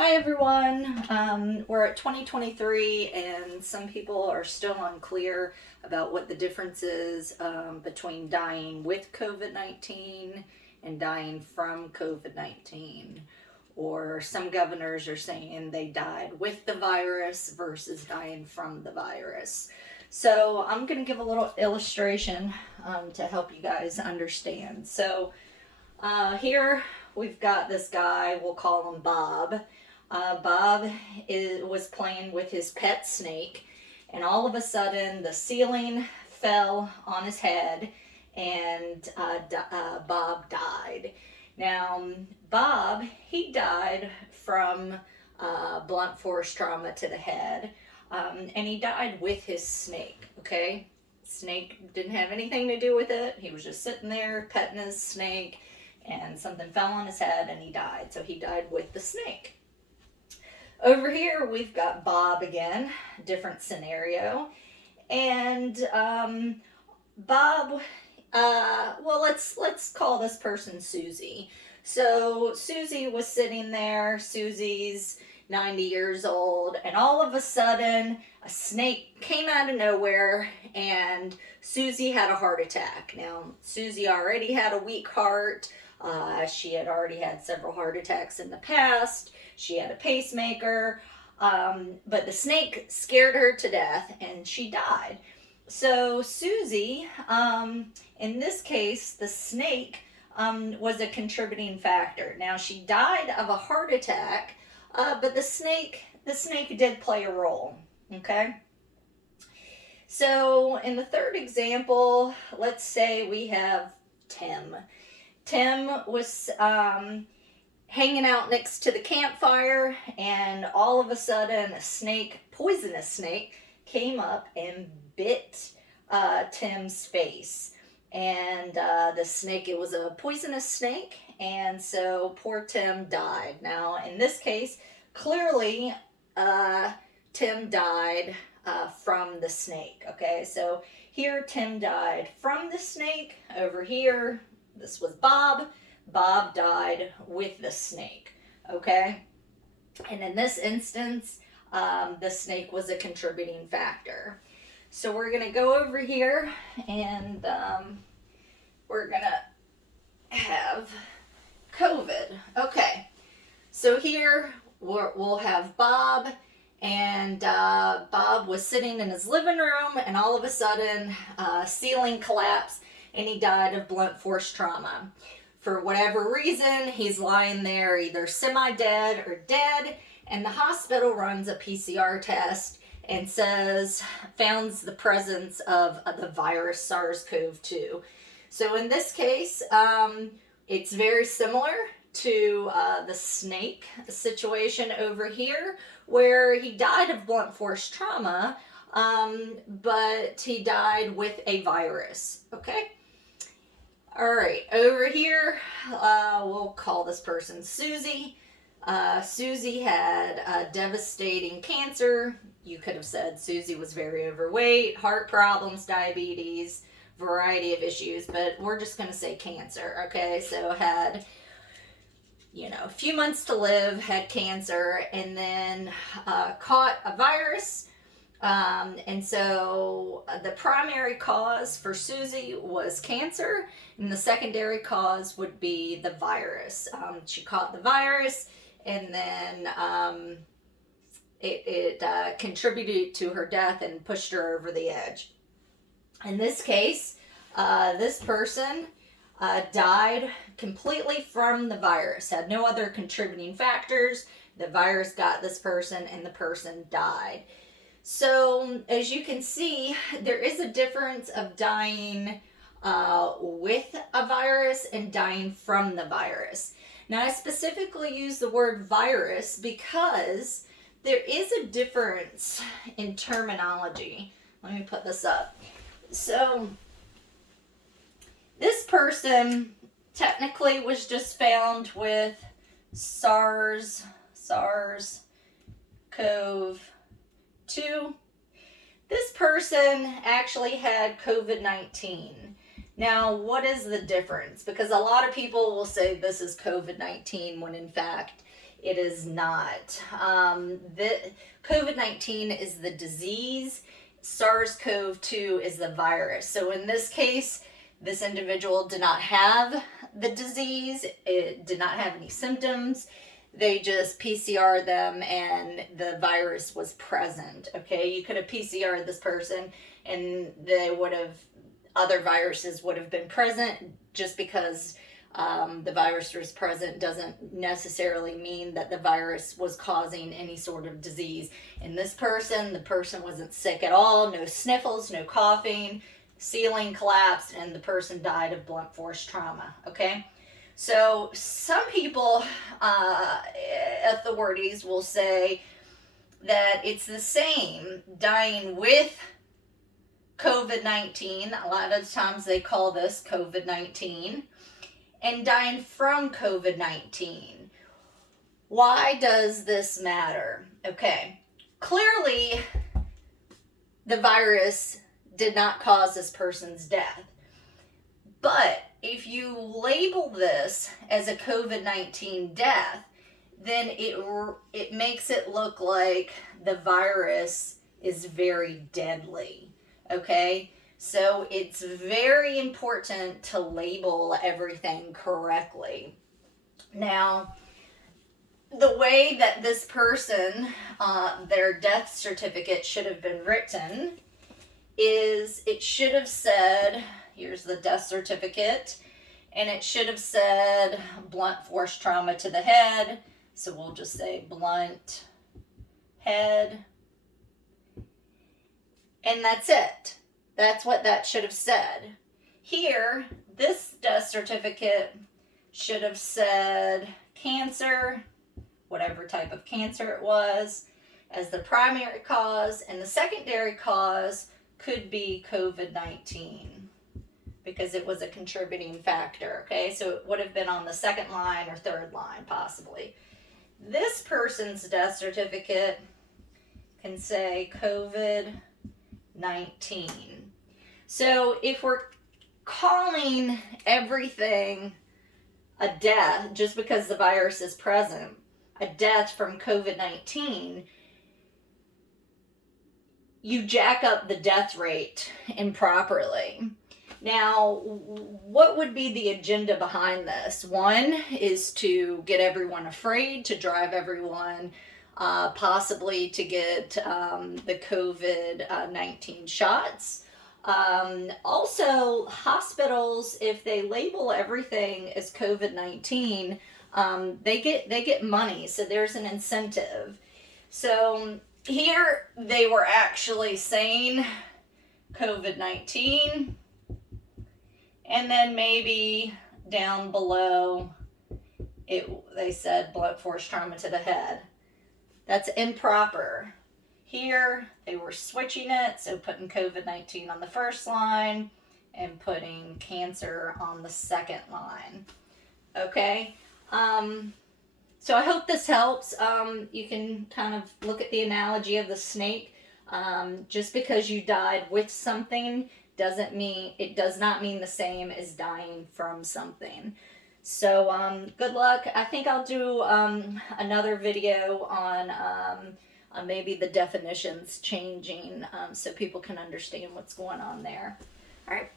Hi everyone. We're at 2023 and some people are still unclear about what the difference is between dying with COVID-19 and dying from COVID-19. Or some governors are saying they died with the virus versus dying from the virus. So I'm going to give a little illustration to help you guys understand. Here we've got this guy, we'll call him Bob. Bob was playing with his pet snake, and all of a sudden the ceiling fell on his head, and Bob died. Now, Bob, he died from blunt force trauma to the head, and he died with his snake, okay? Snake didn't have anything to do with it. He was just sitting there petting his snake, and something fell on his head, and he died. So he died with the snake. Over here, we've got Bob again, different scenario. And Bob, well, let's call this person Susie. So Susie was sitting there. Susie's 90 years old, and all of a sudden, a snake came out of nowhere, and Susie had a heart attack. Now, Susie already had a weak heart. She had already had several heart attacks in the past. She had a pacemaker, but the snake scared her to death and she died. So Susie, in this case, the snake was a contributing factor. Now she died of a heart attack, but the snake did play a role. Okay. So in the third example, let's say we have Tim. Tim was hanging out next to the campfire, and all of a sudden a snake, poisonous snake, came up and bit Tim's face. And the snake, it was a poisonous snake, and so poor Tim died. Now, in this case, clearly Tim died from the snake, okay? So here Tim died from the snake. Over here, this was Bob. Bob died with the snake, okay? And in this instance, the snake was a contributing factor. So we're going to go over here, and we're going to have COVID. Okay, so here we'll have Bob, and Bob was sitting in his living room, and all of a sudden, ceiling collapsed, and he died of blunt force trauma. For whatever reason, he's lying there either semi-dead or dead, and the hospital runs a PCR test and founds the presence of the virus SARS-CoV-2. So in this case, it's very similar to the snake situation over here, where he died of blunt force trauma, but he died with a virus, okay? All right, over here, we'll call this person Susie. Susie had devastating cancer. You could have said Susie was very overweight, heart problems, diabetes, variety of issues, but we're just going to say cancer, okay? So had, a few months to live, had cancer, and then caught a virus. And so the primary cause for Susie was cancer, and the secondary cause would be the virus. She caught the virus, and then it contributed to her death and pushed her over the edge. In this case, this person died completely from the virus, had no other contributing factors. The virus got this person, and the person died. So, as you can see, there is a difference of dying with a virus and dying from the virus. Now, I specifically use the word virus because there is a difference in terminology. Let me put this up. So, this person technically was just found with SARS-CoV-2. This person actually had COVID-19. Now, what is the difference? Because a lot of people will say this is COVID-19 when in fact It is not. The COVID-19 is the disease. SARS-CoV-2 is the virus. So in this case, this individual did not have the disease. It did not have any symptoms. They just PCR them and the virus was present. Okay, you could have PCR'd this person and other viruses would have been present. Just because the virus was present doesn't necessarily mean that the virus was causing any sort of disease. In this person, the person wasn't sick at all, no sniffles, no coughing, ceiling collapsed, and the person died of blunt force trauma, okay? So some people, authorities will say that it's the same dying with COVID-19. A lot of times they call this COVID-19. And dying from COVID-19. Why does this matter? Okay, clearly the virus did not cause this person's death. But if you label this as a COVID-19 death, then it makes it look like the virus is very deadly, okay? So it's very important to label everything correctly. Now, the way that this person, their death certificate should have been written is it should have said, here's the death certificate, and it should have said blunt force trauma to the head. So we'll just say blunt head. And that's it. That's what that should have said. Here, this death certificate should have said cancer, whatever type of cancer it was, as the primary cause, and the secondary cause could be COVID-19 because it was a contributing factor, okay? So it would have been on the second line or third line, possibly. This person's death certificate can say COVID-19. So if we're calling everything a death just because the virus is present, a death from COVID-19, you jack up the death rate improperly. Now, what would be the agenda behind this? One is to get everyone afraid, to drive everyone possibly to get the COVID-19 shots. Also, hospitals, if they label everything as COVID-19, they get money, so there's an incentive. So here they were actually saying COVID-19, and then maybe down below they said blunt force trauma to the head. That's improper. Here they were switching it, so putting COVID-19 on the first line and putting cancer on the second line. Okay, so I hope this helps. You can kind of look at the analogy of the snake. Just because you died with something does not mean the same as dying from something. So good luck. I think I'll do another video on maybe the definitions changing so people can understand what's going on there. All right.